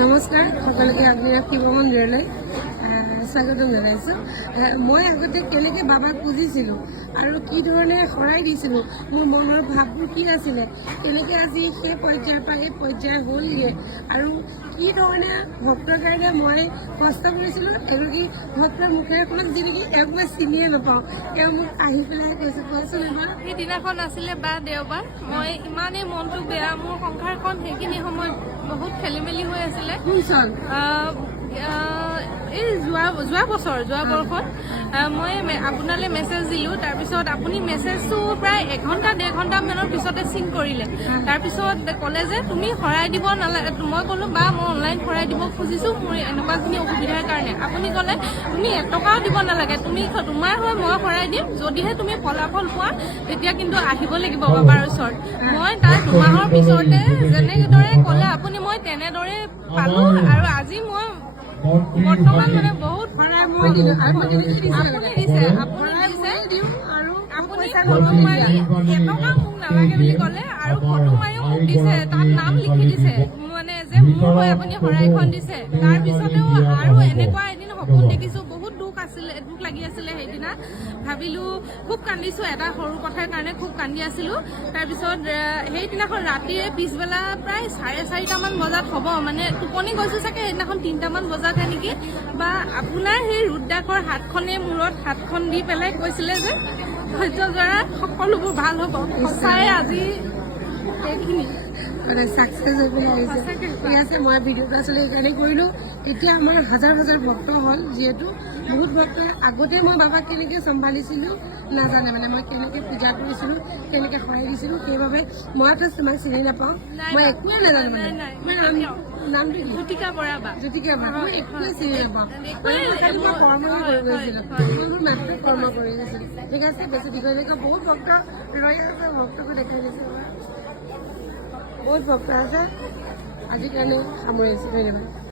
নমস্কাৰ সকলোকে আগ্নেয় শিৱ মন্দিৰলৈ স্বাগতম জনাইছোঁ। মই আগতে কেনেকৈ বাবাক পুজিছিলোঁ আৰু কি ধৰণে শৰাই দিছিলোঁ, মোৰ মনৰ ভাৱবোৰ কি আছিলে, কেনেকৈ আজি সেই পৰ্যায়ৰ পৰা এই পৰ্যায় হ'লগৈ আৰু কি ধৰণে ভক্তৰ কাৰণে মই কষ্ট কৰিছিলোঁ। এগৰাকী ভক্তৰ মুখেৰে কোনোক যিনেকি এওঁক মই চিনিয়ে নাপাওঁ, তেওঁ মোক আহি পেলাই কৈছে, কোৱাচোন এবাৰ। সেইদিনাখন আছিলে বা দেওবাৰ, মই ইমানেই মনটো বেয়া, মোৰ সংসাৰখন সেইখিনি সময়ত বহুত খেলি মেলি হৈ আছিলে। এই যোৱা বৰ্ষত মই আপোনালৈ মেছেজ দিলোঁ। তাৰপিছত আপুনি মেছেজটো প্ৰায় 1-1.5 ঘণ্টামানৰ পিছতে চিন কৰিলে। তাৰপিছত ক'লে যে তুমি শৰাই দিব নালাগে। মই ক'লোঁ বা মই অনলাইন শৰাই দিব খুজিছোঁ, মোৰ এনেকুৱাখিনি অসুবিধাৰ কাৰণে। আপুনি ক'লে তুমি এটকাও দিব নালাগে, তোমাৰ হয় মই শৰাই দিম, যদিহে তুমি ফলাফল পোৱা তেতিয়া কিন্তু আহিব লাগিব বাবাৰ ওচৰত। মই তাৰ 2 মাহৰ পিছতে যেনেদৰে ক'লে আপুনি, মই তেনেদৰে পালোঁ আৰু আজি মই বৰ্তমান মানে বহুত আপুনি দিছে আপুনি ফটো মাৰি এটকাও মোক নালাগে বুলি ক'লে আৰু ফটো মাৰিও মোক দিছে, তাত নাম লিখি দিছে মানে যে মোৰ হৈ আপুনি শৰাইখন দিছে। তাৰপিছতেও আৰু এনেকুৱা এদিন সপোন দেখিছোঁ, বহুত দুখ লাগি আছিলে সেইদিনা। ভাবিলোঁ, খুব কান্দিছোঁ, এটা সৰু কথাৰ কাৰণে খুব কান্দি আছিলোঁ। তাৰপিছত সেইদিনাখন ৰাতিৰে পিছবেলা প্ৰায় 4:30মান বজাত হ'ব, মানে টোপনি গৈছোঁ চাগে, সেইদিনাখন 3টামান বজাতহে নেকি, বা আপোনাৰ সেই ৰুদ্ৰাকৰ হাতখনে মূৰত হাতখন দি পেলাই কৈছিলে যে ধৈৰ্য ধৰা, সকলোবোৰ ভাল হ'ব। সঁচাই আজি এইখিনি মানে ছাকচেছ হৈ পেলাই আহিছে। ঠিক আছে, মই ভিডিঅ'টো আচলতে সেইকাৰণে কৰিলোঁ। এতিয়া আমাৰ হাজাৰ ভক্ত হ'ল, যিহেতু বহুত ভক্তই আগতে মই বাবাক কেনেকৈ চম্ভালিছিলোঁ নাজানে, মানে মই কেনেকৈ পূজা কৰিছিলোঁ, কেনেকৈ শৰাই দিছিলোঁ, সেইবাবে মইতো তোমাক চিনি নাপাওঁ, মই একোৱে নাজানো। মানে নামটো কি? জ্যোতিকা বৰা বা জ্যোতিকা বা। মই একোৱে চিনি নাপাওঁ, মই কৰ্ম কৰি গৈছিলোঁ, মই মোৰ মাত্ৰ কৰ্ম কৰি গৈছিলোঁ। ঠিক আছে, বেছি দীঘলীয়াকৈ বহুত ভক্ত ৰৈ আছে, ভক্তকো দেখাই দিছোঁ। বহুত ভক্ত আছে, আজিৰ কাৰণে সামৰিছোঁ। ধন্যবাদ।